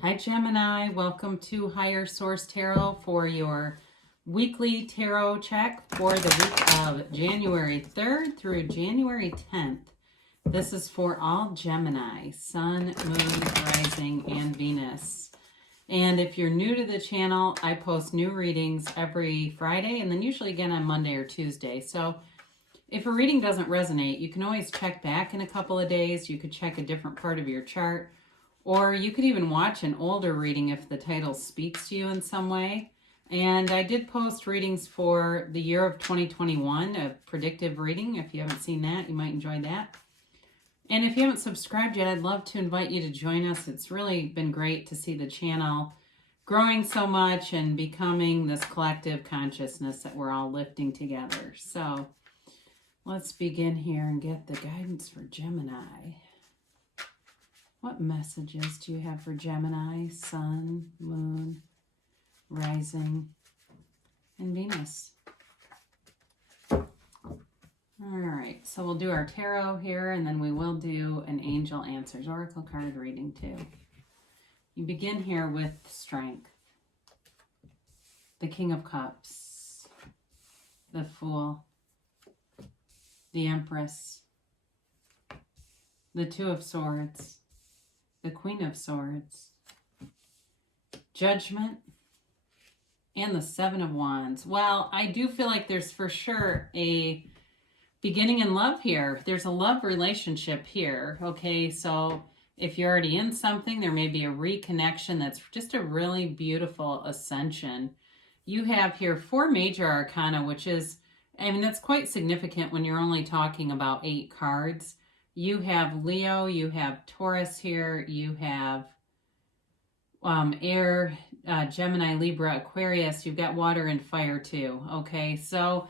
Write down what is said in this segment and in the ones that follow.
Hi Gemini, welcome to Higher Source Tarot for your weekly tarot check for the week of January 3rd through January 10th. This is for all Gemini, Sun, Moon, Rising, and Venus. And if you're new to the channel, I post new readings every Friday and then usually again on Monday or Tuesday. So if a reading doesn't resonate, you can always check back in a couple of days. You could check a different part of your chart. Or you could even watch an older reading if the title speaks to you in some way. And I did post readings for the year of 2021, a predictive reading. If you haven't seen that, you might enjoy that. And if you haven't subscribed yet, I'd love to invite you to join us. It's really been great to see the channel growing so much and becoming this collective consciousness that we're all lifting together. So let's begin here and get the guidance for Gemini. What messages do you have for Gemini, Sun, Moon, Rising, and Venus? All right, so we'll do our tarot here, and then we will do an Angel Answers Oracle card reading too. You begin here with Strength, the King of Cups, the Fool, the Empress, the Two of Swords, the Queen of Swords, Judgment, and the Seven of Wands. Well, I do feel like there's for sure a beginning in love here. There's a love relationship here, okay? So if you're already in something, there may be a reconnection that's just a really beautiful ascension. You have here 4 major arcana, which is, I mean, that's quite significant when you're only talking about 8 cards. You have Leo, you have Taurus here, you have air, Gemini, Libra, Aquarius. You've got water and fire too, okay? So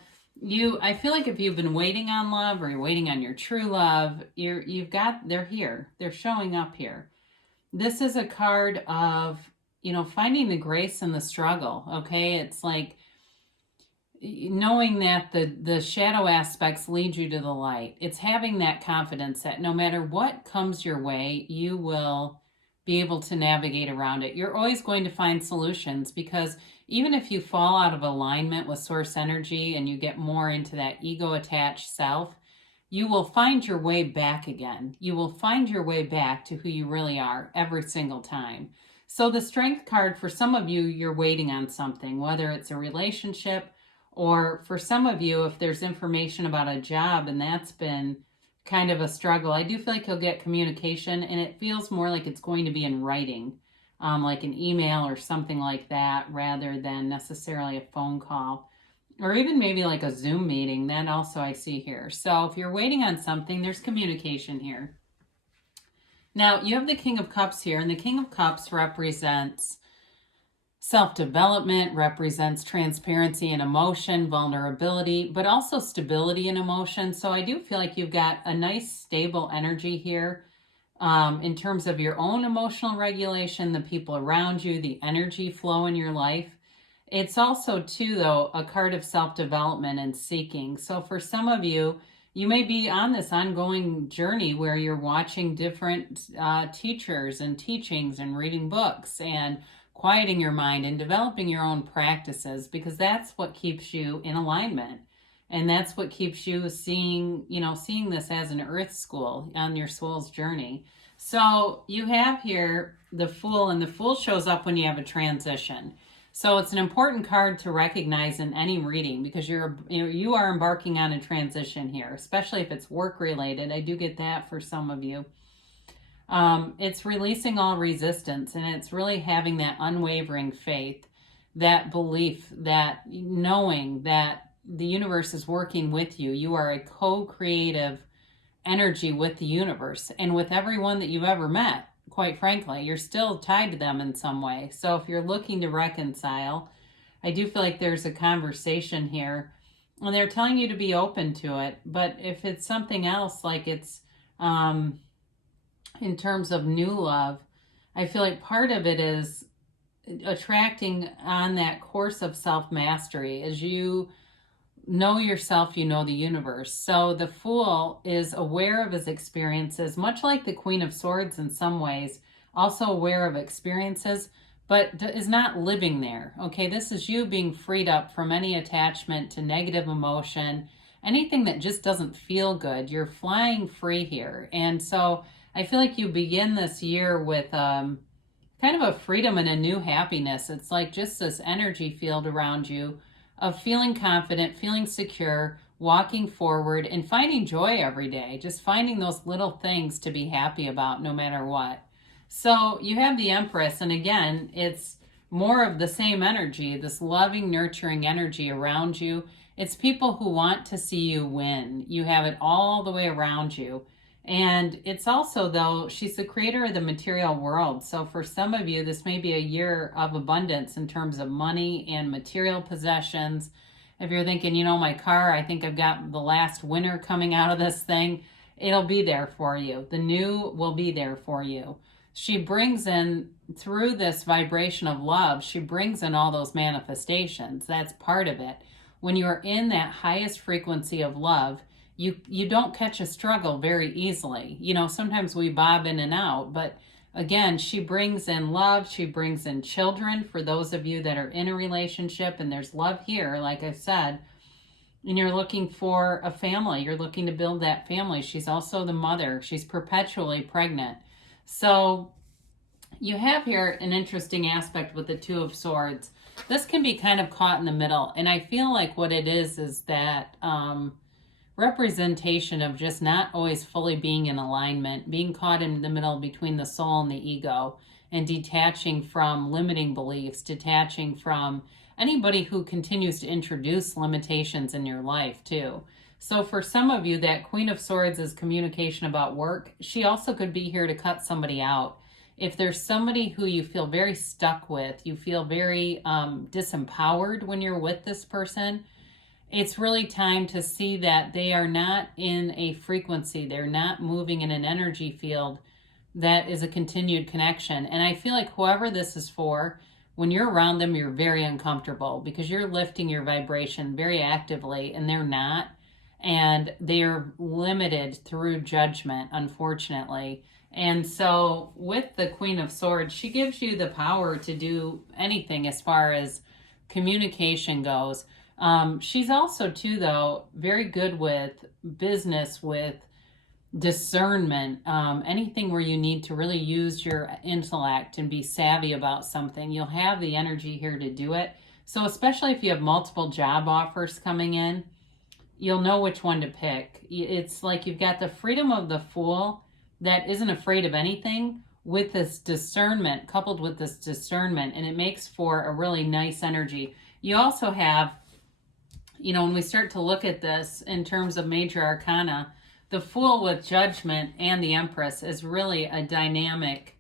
I feel like if you've been waiting on love or you're waiting on your true love, they're here. They're showing up here. This is a card of, finding the grace in the struggle, okay? It's like knowing that the shadow aspects lead you to the light. It's having that confidence that no matter what comes your way, you will be able to navigate around it. You're always going to find solutions, because even if you fall out of alignment with source energy and you get more into that ego attached self, you will find your way back again. You will find your way back to who you really are every single time. So the Strength card, for some of you, you're waiting on something, whether it's a relationship, or for some of you, if there's information about a job and that's been kind of a struggle, I do feel like you'll get communication, and it feels more like it's going to be in writing, like an email or something like that, rather than necessarily a phone call, or even maybe like a Zoom meeting. That also I see here. So if you're waiting on something, there's communication here. Now you have the King of Cups here, and the King of Cups represents self-development, represents transparency and emotion, vulnerability, but also stability and emotion. So I do feel like you've got a nice stable energy here in terms of your own emotional regulation, the people around you, the energy flow in your life. It's also too, though, a card of self-development and seeking. So for some of you, you may be on this ongoing journey where you're watching different teachers and teachings and reading books and quieting your mind and developing your own practices, because that's what keeps you in alignment. And that's what keeps you seeing this as an earth school on your soul's journey. So you have here the Fool, and the Fool shows up when you have a transition. So it's an important card to recognize in any reading, because you are embarking on a transition here, especially if it's work related. I do get that for some of you. It's releasing all resistance, and it's really having that unwavering faith, that belief, that knowing that the universe is working with you. You are a co-creative energy with the universe and with everyone that you've ever met. Quite frankly, you're still tied to them in some way. So if you're looking to reconcile, I do feel like there's a conversation here, and they're telling you to be open to it. But if it's something else, like it's in terms of new love, I feel like part of it is attracting on that course of self-mastery. As you know yourself, you know the universe. So the Fool is aware of his experiences, much like the Queen of Swords in some ways, also aware of experiences, but is not living there. Okay, this is you being freed up from any attachment to negative emotion, anything that just doesn't feel good. You're flying free here. And so I feel like you begin this year with kind of a freedom and a new happiness. It's like just this energy field around you of feeling confident, feeling secure, walking forward, and finding joy every day. Just finding those little things to be happy about no matter what. So you have the Empress, and again, it's more of the same energy, this loving, nurturing energy around you. It's people who want to see you win. You have it all the way around you. And it's also, though, she's the creator of the material world. So for some of you, this may be a year of abundance in terms of money and material possessions. If you're thinking, you know, my car, I think I've got the last winner coming out of this thing, it'll be there for you. The new will be there for you. She brings in, through this vibration of love, she brings in all those manifestations. That's part of it. When you're in that highest frequency of love, you don't catch a struggle very easily. You know, sometimes we bob in and out, but again, she brings in love. She brings in children for those of you that are in a relationship, and there's love here, like I said, and you're looking for a family. You're looking to build that family. She's also the mother. She's perpetually pregnant. So you have here an interesting aspect with the Two of Swords. This can be kind of caught in the middle, and I feel like what it is that representation of just not always fully being in alignment, being caught in the middle between the soul and the ego, and detaching from limiting beliefs, detaching from anybody who continues to introduce limitations in your life too. So for some of you, that Queen of Swords is communication about work. She also could be here to cut somebody out. If there's somebody who you feel very stuck with, you feel very disempowered when you're with this person, it's really time to see that they are not in a frequency. They're not moving in an energy field that is a continued connection. And I feel like whoever this is for, when you're around them, you're very uncomfortable because you're lifting your vibration very actively and they're not. And they're limited through judgment, unfortunately. And so with the Queen of Swords, she gives you the power to do anything as far as communication goes. She's also, too, though, very good with business, with discernment, anything where you need to really use your intellect and be savvy about something. You'll have the energy here to do it. So especially if you have multiple job offers coming in, you'll know which one to pick. It's like you've got the freedom of the Fool that isn't afraid of anything with this discernment, coupled with this discernment, and it makes for a really nice energy. You also have, you know, when we start to look at this in terms of major arcana, the Fool with Judgment and the Empress is really a dynamic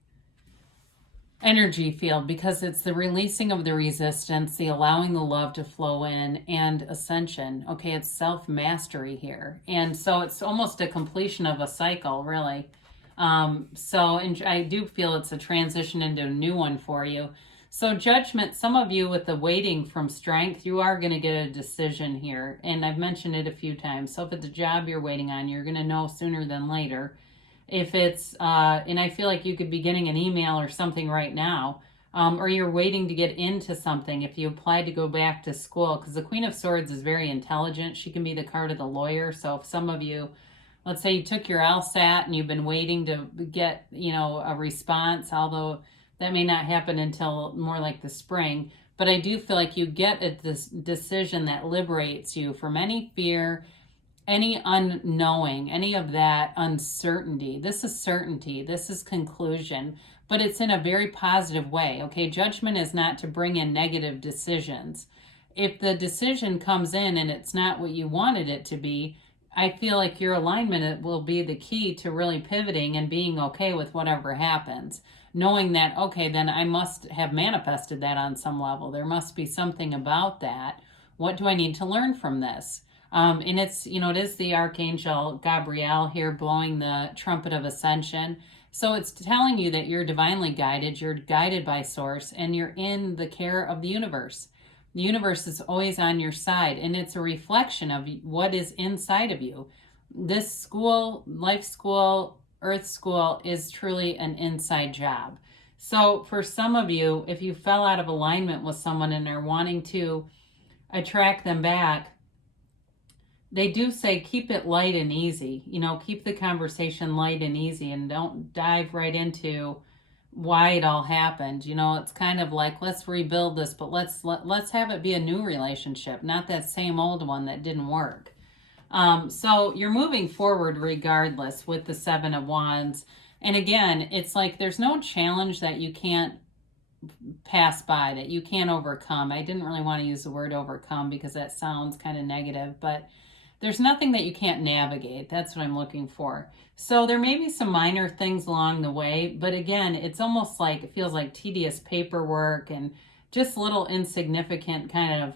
energy field because it's the releasing of the resistance, the allowing the love to flow in, and ascension. Okay, it's self-mastery here. And so it's almost a completion of a cycle, really. And I do feel it's a transition into a new one for you. So Judgment, some of you with the waiting from Strength, you are going to get a decision here. And I've mentioned it a few times. So if it's a job you're waiting on, you're going to know sooner than later. If it's, and I feel like you could be getting an email or something right now, or you're waiting to get into something if you applied to go back to school, because the Queen of Swords is very intelligent. She can be the card of the lawyer. So if some of you, let's say you took your LSAT and you've been waiting to get, you know, a response, although that may not happen until more like the spring. But I do feel like you get this decision that liberates you from any fear, any unknowing, any of that uncertainty. This is certainty. This is conclusion. But it's in a very positive way. Okay, Judgment is not to bring in negative decisions. If the decision comes in and it's not what you wanted it to be, I feel like your alignment will be the key to really pivoting and being okay with whatever happens. Knowing that, okay, then I must have manifested that on some level. There must be something about that. What do I need to learn from this? And it's, you know, it is the Archangel Gabriel here blowing the trumpet of ascension. So it's telling you that you're divinely guided, you're guided by Source, and you're in the care of the universe. The universe is always on your side, and it's a reflection of what is inside of you. This school, life school, Earth school, is truly an inside job. So for some of you, if you fell out of alignment with someone and are wanting to attract them back, they do say keep it light and easy. You know, keep the conversation light and easy and don't dive right into why it all happened. You know, it's kind of like, let's rebuild this, but let's have it be a new relationship, not that same old one that didn't work. So you're moving forward regardless with the Seven of Wands. And again, it's like there's no challenge that you can't pass by, that you can't overcome. I didn't really want to use the word overcome because that sounds kind of negative, but there's nothing that you can't navigate. That's what I'm looking for. So there may be some minor things along the way, but again, it's almost like, it feels like tedious paperwork and just little insignificant kind of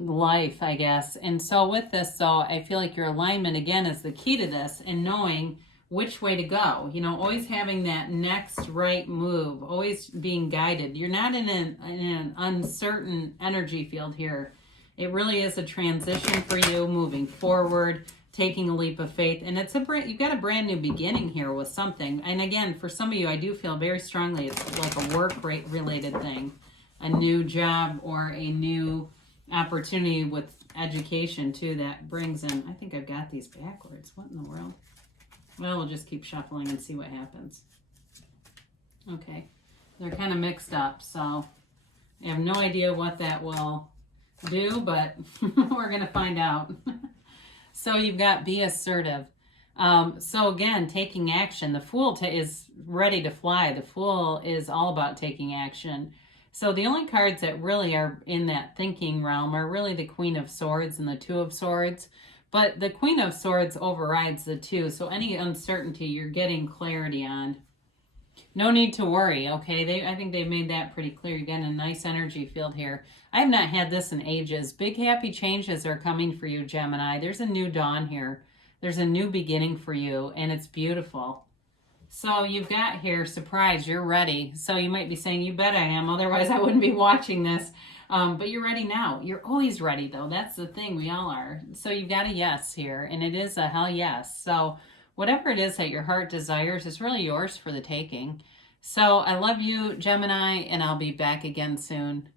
life, I guess. And so with this, though, I feel like your alignment, again, is the key to this, and knowing which way to go. You know, always having that next right move, always being guided. You're not in an uncertain energy field here. It really is a transition for you, moving forward, taking a leap of faith. And it's you've got a brand new beginning here with something. And again, for some of you, I do feel very strongly it's like a work-related thing, a new job or a new opportunity with education too that brings in. I think I've got these backwards. What in the world? Well, we'll just keep shuffling and see what happens. Okay, they're kind of mixed up, so I have no idea what that will do, but we're gonna find out. So you've got be assertive. So again, taking action. The Fool is ready to fly. The Fool is all about taking action. So the only cards that really are in that thinking realm are really the Queen of Swords and the Two of Swords. But the Queen of Swords overrides the two. So any uncertainty, you're getting clarity on. No need to worry, okay? I think they made that pretty clear. You're getting a nice energy field here. I have not had this in ages. Big happy changes are coming for you, Gemini. There's a new dawn here. There's a new beginning for you, and it's beautiful. So you've got here, surprise, you're ready. So you might be saying, you bet I am, otherwise I wouldn't be watching this. But you're ready now. You're always ready, though. That's the thing. We all are. So you've got a yes here, and it is a hell yes. So whatever it is that your heart desires is really yours for the taking. So I love you, Gemini, and I'll be back again soon.